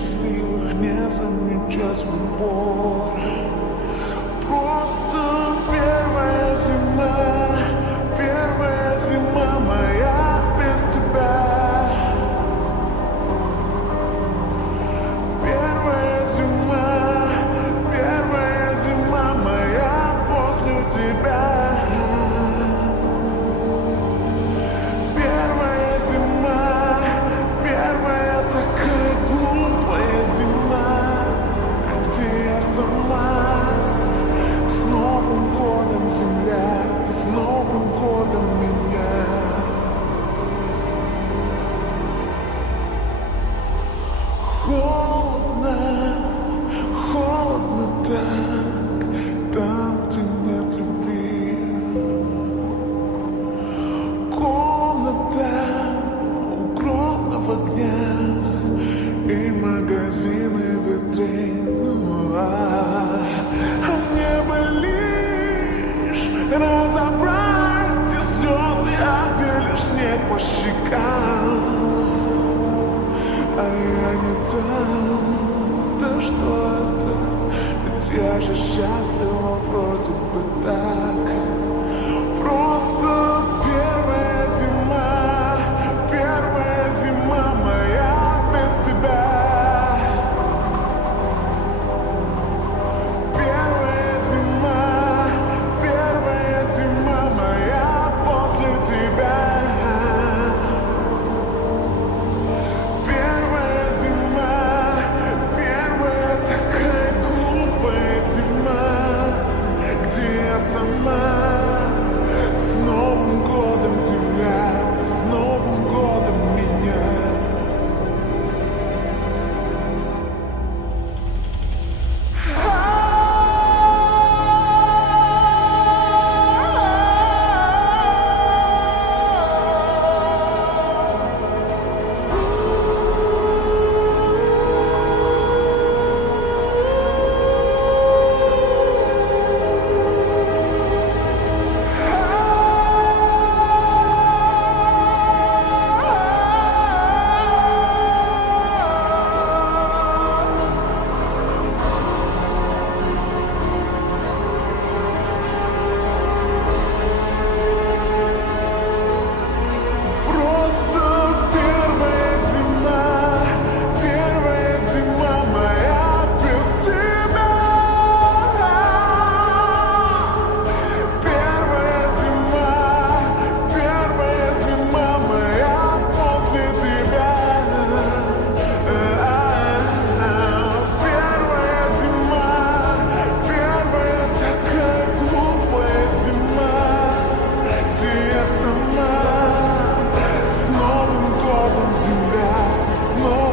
счастливых не замечать в упор. Просто первая зима моя без тебя. Первая зима моя после тебя. Первая такая глупая зима, где я сама. С Новым годом, земля, с Новым годом меня. Холодно так, там, где нет любви. Комната укромного огня и магазины витрин. А мне бы лишь разобрать те слезы, где лишь снег по щекам. А я не там, да что это? Ведь я же счастлива вроде бы так. Просто первая зима моя без тебя. Первая зима моя после тебя. Сама. С Новым годом, земля, с Новым годом меня. С Новым годом, земля, с Новым